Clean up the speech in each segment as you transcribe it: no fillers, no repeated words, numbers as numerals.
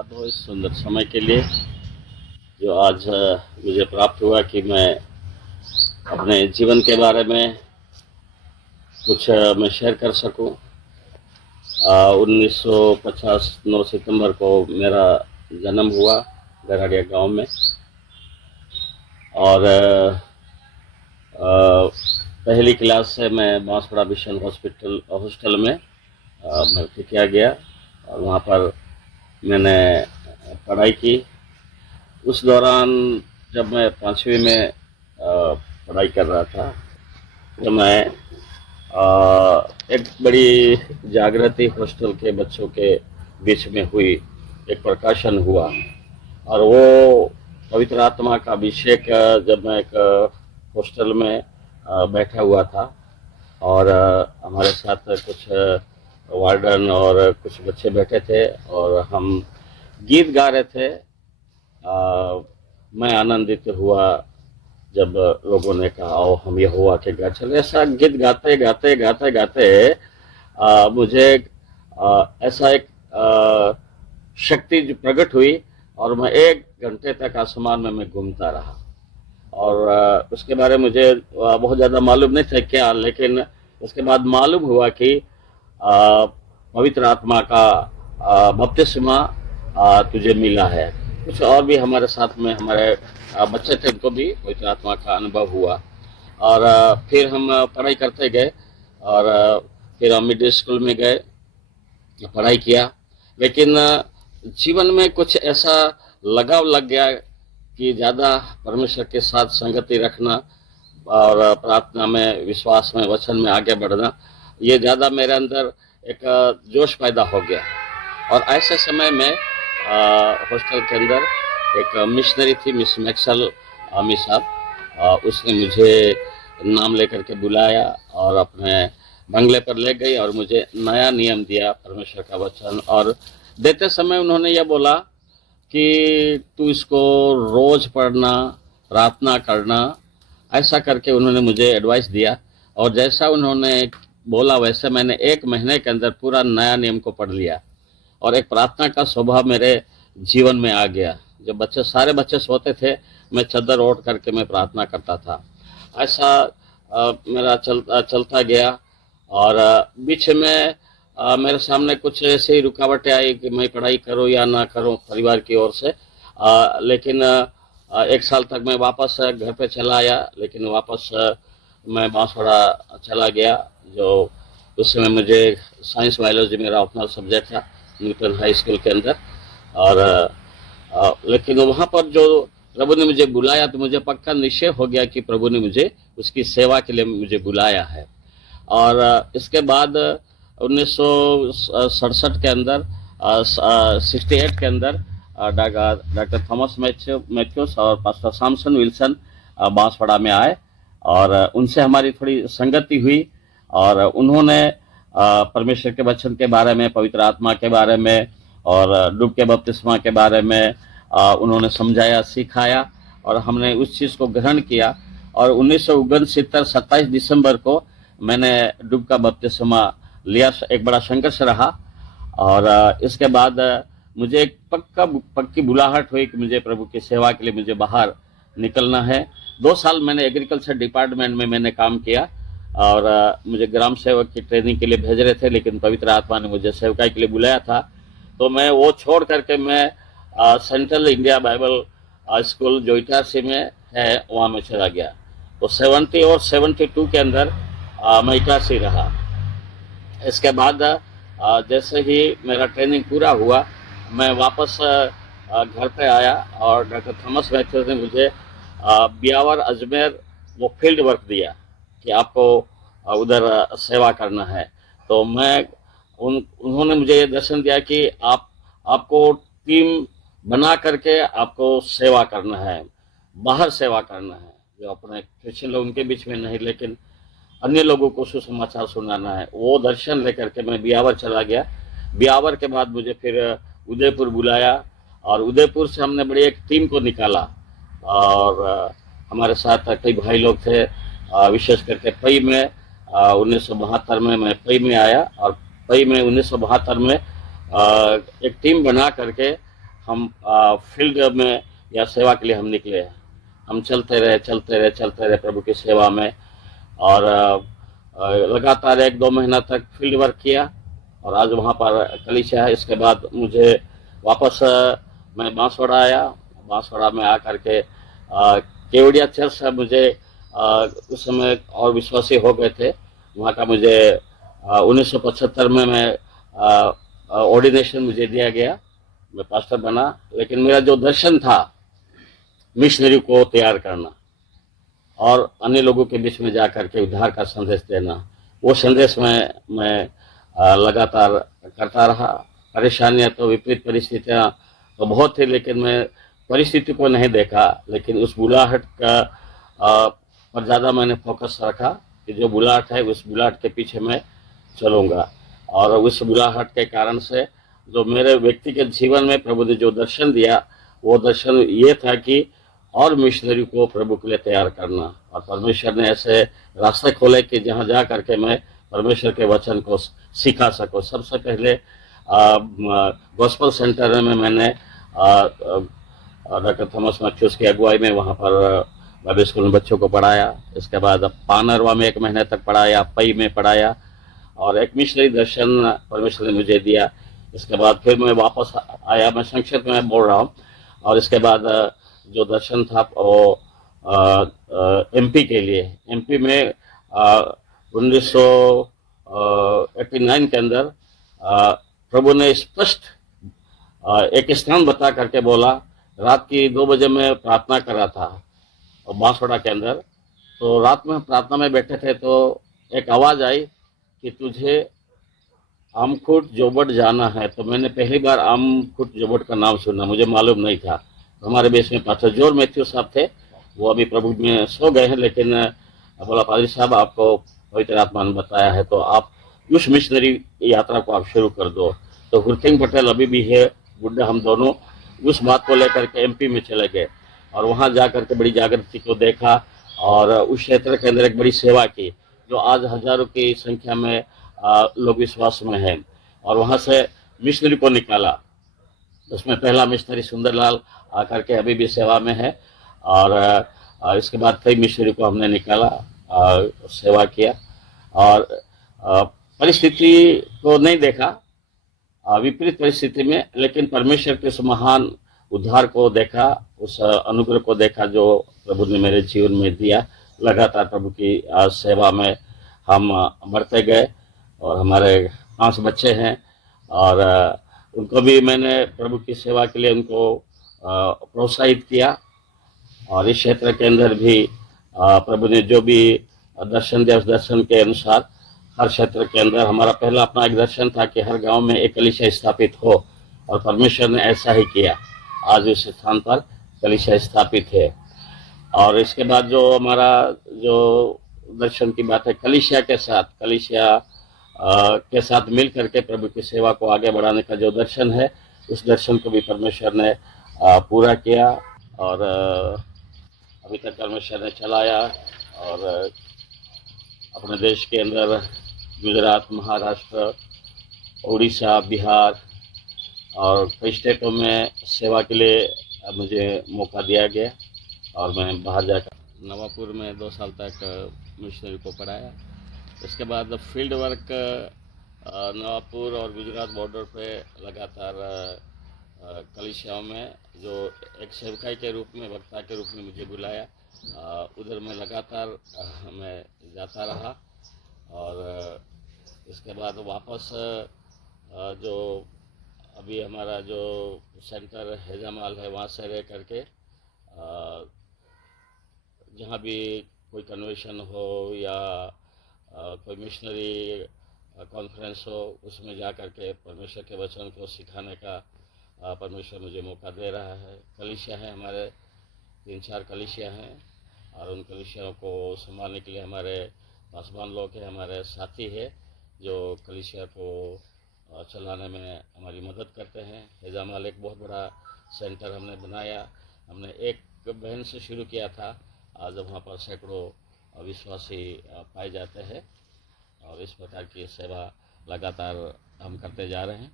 धन्यवाद हो इस सुंदर समय के लिए जो आज मुझे प्राप्त हुआ कि मैं अपने जीवन के बारे में कुछ मैं शेयर कर सकूं। 1950 9 सितंबर को मेरा जन्म हुआ गराड़िया गांव में और पहली क्लास से मैं बांसवाड़ा मिशन हॉस्टल में भर्ती किया गया और वहाँ पर मैंने पढ़ाई की। उस दौरान जब मैं 5वीं में पढ़ाई कर रहा था तो मैं एक बड़ी जागृति हॉस्टल के बच्चों के बीच में हुई, एक प्रकाशन हुआ और वो पवित्र आत्मा का अभिषेक जब मैं एक हॉस्टल में बैठा हुआ था और हमारे साथ कुछ वार्डन और कुछ बच्चे बैठे थे और हम गीत गा रहे थे। मैं आनंदित हुआ जब लोगों ने कहा आओ हम यहोवा के घर चले। ऐसा गीत गाते गाते गाते गाते मुझे ऐसा एक शक्ति प्रकट हुई और मैं 1 घंटे तक आसमान में मैं घूमता रहा और उसके बारे में मुझे बहुत ज़्यादा मालूम नहीं था क्या, लेकिन उसके बाद मालूम हुआ कि पवित्र आत्मा का बपतिस्मा तुझे मिला है। कुछ और भी हमारे साथ में हमारे बच्चे थे, उनको भी पवित्र आत्मा का अनुभव हुआ और फिर हम पढ़ाई करते गए और फिर हम मिडिल स्कूल में गए, पढ़ाई किया। लेकिन जीवन में कुछ ऐसा लगाव लग गया कि ज़्यादा परमेश्वर के साथ संगति रखना और प्रार्थना में, विश्वास में, वचन में आगे बढ़ना, ये ज़्यादा मेरे अंदर एक जोश पैदा हो गया। और ऐसे समय में हॉस्टल के अंदर एक मिशनरी थी, मिस मैक्सल आमी साहब, उसने मुझे नाम लेकर के बुलाया और अपने बंगले पर ले गई और मुझे नया नियम दिया परमेश्वर का वचन। और देते समय उन्होंने यह बोला कि तू इसको रोज पढ़ना, प्रार्थना करना, ऐसा करके उन्होंने मुझे एडवाइस दिया। और जैसा उन्होंने बोला वैसे मैंने 1 महीने के अंदर पूरा नया नियम को पढ़ लिया और एक प्रार्थना का स्वभाव मेरे जीवन में आ गया। जब सारे बच्चे सोते थे, मैं चादर ओढ़ करके मैं प्रार्थना करता था। ऐसा मेरा चलता गया और बीच में मेरे सामने कुछ ऐसे ही रुकावटें आई कि मैं पढ़ाई करूं या ना करूं परिवार की ओर से। लेकिन 1 साल तक मैं वापस घर पे चला आया, लेकिन वापस मैं बांसवाड़ा चला गया। जो उस समय मुझे साइंस बायोलॉजी मेरा अपना सब्जेक्ट था न्यूटन हाई स्कूल के अंदर। और लेकिन वहाँ पर जो प्रभु ने मुझे बुलाया तो मुझे पक्का निश्चय हो गया कि प्रभु ने मुझे उसकी सेवा के लिए मुझे बुलाया है। और इसके बाद 1967 के अंदर 68 के अंदर डॉक्टर थॉमस मैथ्यूस और पास्टर सैमसन विल्सन बांसवाड़ा में आए और उनसे हमारी थोड़ी संगति हुई और उन्होंने परमेश्वर के वचन के बारे में, पवित्र आत्मा के बारे में और डूब के बपतिस्मा के बारे में उन्होंने समझाया, सिखाया और हमने उस चीज़ को ग्रहण किया। और 1969 27 दिसंबर को मैंने डूब का बपतिस्मा लिया। एक बड़ा संघर्ष रहा और इसके बाद मुझे एक पक्की बुलाहट हुई कि मुझे प्रभु की सेवा के लिए मुझे बाहर निकलना है। 2 साल मैंने एग्रीकल्चर डिपार्टमेंट में मैंने काम किया और मुझे ग्राम सेवक की ट्रेनिंग के लिए भेज रहे थे, लेकिन पवित्र आत्मा ने मुझे सेवकाई के लिए बुलाया था। तो मैं वो छोड़ करके मैं सेंट्रल इंडिया बाइबल स्कूल जो इटारसी में है वहाँ में चला गया। तो 70 और 72 के अंदर मैं इटारसी रहा। इसके बाद जैसे ही मेरा ट्रेनिंग पूरा हुआ मैं वापस घर पे आया और डॉक्टर थॉमस मैथ्यूस ने मुझे ब्यावर अजमेर वो फील्ड वर्क दिया कि आपको उधर सेवा करना है। तो मैं उन्होंने मुझे ये दर्शन दिया कि आपको टीम बना करके आपको सेवा करना है, बाहर सेवा करना है, जो अपने क्रिश्चियन लोग उनके बीच में नहीं, लेकिन अन्य लोगों को सुसमाचार सुनाना है। वो दर्शन लेकर के मैं ब्यावर चला गया। ब्यावर के बाद मुझे फिर उदयपुर बुलाया और उदयपुर से हमने बड़ी एक टीम को निकाला और हमारे साथ कई भाई लोग थे, विशेष करके पई में 1972 में मैं पई में आया और पई में 1972 में एक टीम बना करके हम फील्ड में या सेवा के लिए हम निकले हैं। हम चलते रहे प्रभु की सेवा में, और लगातार 1-2 महीना तक फील्ड वर्क किया, और आज वहाँ पर कलीसिया है। इसके बाद मुझे वापस मैं बांसवाड़ा आया। बांसवाड़ा में आकर के केवड़िया चर्च से मुझे उस समय और विश्वासी हो गए थे। वहाँ का मुझे 1975 में मैं ऑर्डिनेशन मुझे दिया गया, मैं पास्टर बना। लेकिन मेरा जो दर्शन था मिशनरी को तैयार करना और अन्य लोगों के बीच में जाकर के उद्धार का संदेश देना, वो संदेश में मैं लगातार करता रहा। परेशानियां तो, विपरीत परिस्थितियां तो बहुत थी, लेकिन मैं परिस्थिति को नहीं देखा, लेकिन उस बुलाहट का पर ज़्यादा मैंने फोकस रखा कि जो बुलाहट है उस बुलाहट के पीछे मैं चलूँगा। और उस बुलाहट के कारण से जो मेरे व्यक्तिगत जीवन में प्रभु ने जो दर्शन दिया, वो दर्शन ये था कि और मिशनरी को प्रभु के लिए तैयार करना। और परमेश्वर ने ऐसे रास्ते खोले कि जहाँ जा करके मैं परमेश्वर के वचन को सिखा सकूँ। सबसे पहले गॉस्पल सेंटर में मैंने डॉक्टर थॉमस मैथ्यूस की अगुवाई में वहाँ पर बाइबल स्कूल में बच्चों को पढ़ाया। इसके बाद पानरवा में 1 महीने तक पढ़ाया, पई में पढ़ाया, और एक मिशनरी दर्शन परमेश्वर ने मुझे दिया। इसके बाद फिर मैं वापस आया, मैं संक्षिप्त में बोल रहा हूँ। और इसके बाद जो दर्शन था वो एमपी के लिए, एमपी में 1989 के अंदर प्रभु ने स्पष्ट एक स्थान बता करके बोला। रात की 2 बजे मैं प्रार्थना कर रहा था और बांसवाड़ा के अंदर, तो रात में प्रार्थना में बैठे थे तो एक आवाज़ आई कि तुझे आमखुट जोबट जाना है। तो मैंने पहली बार आमखुट जोबट का नाम सुना, मुझे मालूम नहीं था। तो हमारे बीच में पास्टर जोर मैथ्यू साहब थे, वो अभी प्रभु में सो गए हैं, लेकिन बोला पादरी साहब आपको पवित्र आत्मा ने बताया है तो आप उस मिशनरी यात्रा को आप शुरू कर दो। तो गुरसिंह पटेल अभी भी है, गुड्डा, हम दोनों उस बात को लेकर के एमपी में चले गए और वहाँ जा करके बड़ी जागृति को देखा और उस क्षेत्र के अंदर एक बड़ी सेवा की, जो आज हजारों की संख्या में लोग विश्वास में हैं। और वहाँ से मिशनरी को निकाला, उसमें पहला मिशनरी सुंदरलाल आकर के अभी भी सेवा में है। और इसके बाद कई मिशनरी को हमने निकाला, सेवा किया, और परिस्थिति को नहीं देखा, विपरीत परिस्थिति में, लेकिन परमेश्वर के उस महान उद्धार को देखा, उस अनुग्रह को देखा जो प्रभु ने मेरे जीवन में दिया। लगातार प्रभु की सेवा में हम बढ़ते गए और हमारे 5 बच्चे हैं, और उनको भी मैंने प्रभु की सेवा के लिए उनको प्रोत्साहित किया। और इस क्षेत्र के अंदर भी प्रभु ने जो भी दर्शन दिया, उस दर्शन के अनुसार हर क्षेत्र के अंदर हमारा पहला अपना एक दर्शन था कि हर गांव में एक कलीसिया स्थापित हो, और परमेश्वर ने ऐसा ही किया। आज उस स्थान पर कलीसिया स्थापित है। और इसके बाद जो हमारा जो दर्शन की बात है, कलीसिया के साथ मिल करके प्रभु की सेवा को आगे बढ़ाने का जो दर्शन है, उस दर्शन को भी परमेश्वर ने पूरा किया, और अभी तक परमेश्वर ने चलाया। और अपने देश के अंदर गुजरात, महाराष्ट्र, उड़ीसा, बिहार और कई स्टेटों में सेवा के लिए मुझे मौका दिया गया, और मैं बाहर जाकर नवापुर में 2 साल तक मिशनरी को पढ़ाया। इसके बाद फील्ड वर्क नवापुर और गुजरात बॉर्डर पे लगातार कलीसियाओं में जो एक सेवकाई के रूप में, वक्ता के रूप में मुझे बुलाया, उधर मैं लगातार मैं जाता रहा। और इसके बाद वापस जो अभी हमारा जो सेंटर हैजामाल है, वहाँ से रह करके जहाँ भी कोई कन्वेंशन हो या कोई मिशनरी कॉन्फ्रेंस हो, उसमें जा कर के परमेश्वर के वचन को सिखाने का परमेश्वर मुझे मौका दे रहा है। कलीसिया है हमारे, 3-4 कलीसिया हैं, और उन कलीसियाओं को संभालने के लिए हमारे पासवान लोग हैं, हमारे साथी है, जो कलीसिया को चलाने में हमारी मदद करते हैं। हैजामाल एक बहुत बड़ा सेंटर हमने बनाया, हमने एक बहन से शुरू किया था, आज वहाँ पर सैकड़ों विश्वासी पाए जाते हैं, और इस प्रकार की सेवा लगातार हम करते जा रहे हैं।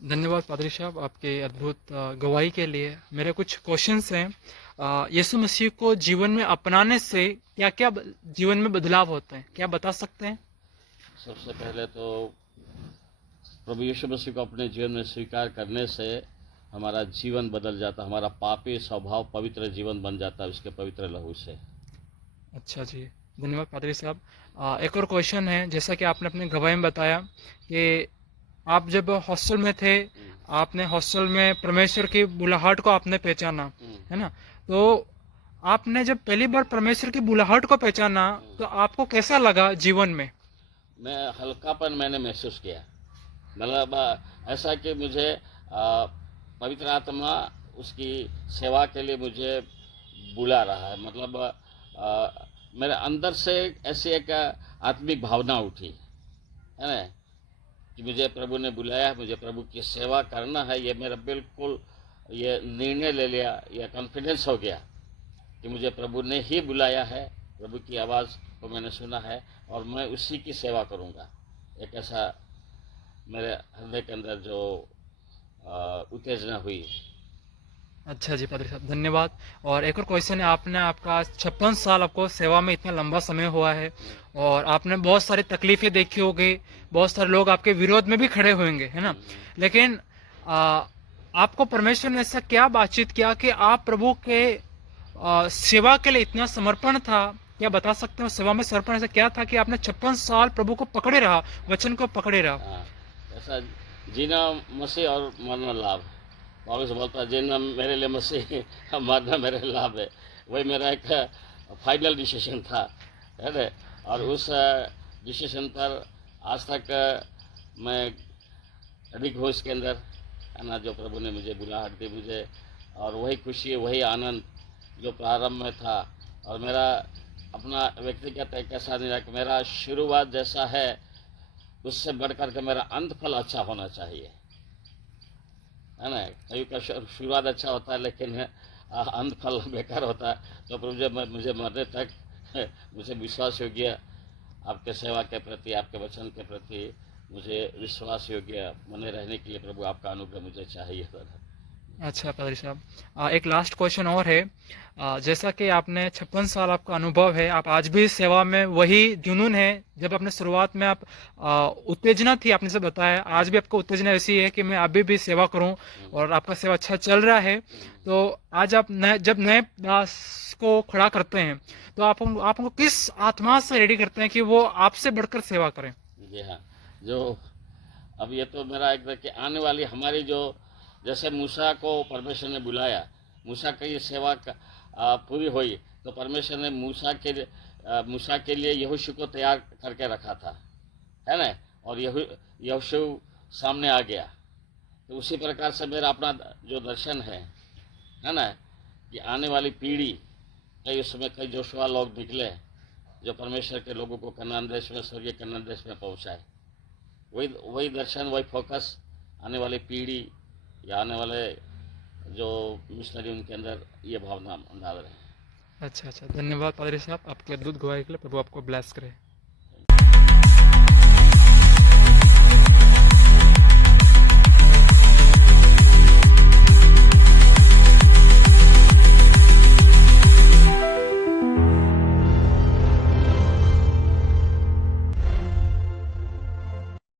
धन्यवाद पादरी साहब आपके अद्भुत गवाही के लिए। मेरे कुछ क्वेश्चंस हैं। यीशु मसीह को जीवन में अपनाने से क्या क्या जीवन में बदलाव होते हैं, क्या बता सकते हैं? सबसे पहले तो प्रभु यीशु मसीह को अपने जीवन में स्वीकार करने से हमारा जीवन बदल जाता, हमारा पापी स्वभाव पवित्र जीवन बन जाता है उसके पवित्र लहू से। अच्छा जी, धन्यवाद पादरी साहब। एक और क्वेश्चन है, जैसा कि आपने अपने गवाही में बताया कि आप जब हॉस्टल में थे, आपने हॉस्टल में परमेश्वर की बुलाहट को आपने पहचाना, है ना? तो आपने जब पहली बार परमेश्वर की बुलाहट को पहचाना, तो आपको कैसा लगा जीवन में? मैं हल्कापन मैंने महसूस किया, मतलब ऐसा कि मुझे पवित्र आत्मा उसकी सेवा के लिए मुझे बुला रहा है, मतलब मेरे अंदर से ऐसी एक आत्मिक भावना उठी है ना, कि मुझे प्रभु ने बुलाया है, मुझे प्रभु की सेवा करना है। ये मेरा बिल्कुल ये निर्णय ले लिया, यह कॉन्फिडेंस हो गया कि मुझे प्रभु ने ही बुलाया है, प्रभु की आवाज़ को मैंने सुना है और मैं उसी की सेवा करूँगा। एक ऐसा मेरे हृदय के अंदर जो उत्तेजना हुई। अच्छा जी पादरी साहब, धन्यवाद। और एक और क्वेश्चन है, आपने आपका 56 साल आपको सेवा में इतना लंबा समय हुआ है और आपने बहुत सारी तकलीफें देखी होगी, बहुत सारे लोग आपके विरोध में भी खड़े होंगे, है ना? लेकिन आ, आपको परमेश्वर ने ऐसा क्या बातचीत किया कि आप प्रभु के सेवा के लिए इतना समर्पण था? क्या बता सकते हो सेवा में समर्पण ऐसा क्या था कि आपने 56 साल प्रभु को पकड़े रहा, वचन को पकड़े रहा? हाँ, ऐसा जीना मसीह और मरना लाभ। पौलुस बोलता है जीना मेरे लिए मसीह मरना मेरे लिए लाभ है। वही मेरा एक फाइनल डिसीजन था, है ना। और उस डिसीजन पर आज तक मैं अडिग हूँ इसके अंदर, है ना। जो प्रभु ने मुझे बुलाहट दी मुझे, और वही खुशी वही आनंद जो प्रारंभ में था, और मेरा अपना व्यक्तिगत एक ऐसा नहीं रहा कि मेरा शुरुआत जैसा है उससे बढ़कर के मेरा अंत फल अच्छा होना चाहिए, है ना। कई का शुरुआत अच्छा होता है लेकिन अंत फल बेकार होता है। तो प्रभु मुझे मरने तक मुझे विश्वास योग्य आपके सेवा के प्रति, आपके वचन के प्रति मुझे विश्वास योग्य बने रहने के लिए प्रभु आपका अनुग्रह मुझे चाहिए। अच्छा पादरी साहब, एक लास्ट क्वेश्चन और है। जैसा कि आपने 56 साल आपका अनुभव है, आप आज भी सेवा में वही जुनून है जब आपने शुरुआत में आप उत्तेजना थी, आपने से बताया, आज भी आपको उत्तेजना ऐसी है कि मैं अभी भी सेवा करूं और आपका सेवा अच्छा चल रहा है। तो आज आप जब नए दास को खड़ा करते हैं, तो आपको किस आत्मा से रेडी करते हैं कि वो आपसे बढ़कर सेवा करें? जी हाँ, जो अब ये तो मेरा एक कि आने वाली हमारी जो, जैसे मूसा को परमेश्वर ने बुलाया, मूसा की सेवा पूरी हुई, तो परमेश्वर ने मूसा के लिए यहोशू को तैयार करके रखा था, है ना। और यहोशू सामने आ गया। तो उसी प्रकार से मेरा अपना जो दर्शन है ना, कि आने वाली पीढ़ी, कई उसमें कई जोशुआ लोग निकले जो परमेश्वर के लोगों को कनान देश में, स्वर्गीय कनान देश में पहुंचाए। वही वही दर्शन, वही फोकस आने वाली पीढ़ी या आने वाले जो मिशनरी उनके अंदर ये भावना डाल रहे हैं। अच्छा अच्छा, धन्यवाद पादरी साहब आपके अद्भुत गवाही के लिए। प्रभु आपको ब्लेस करे।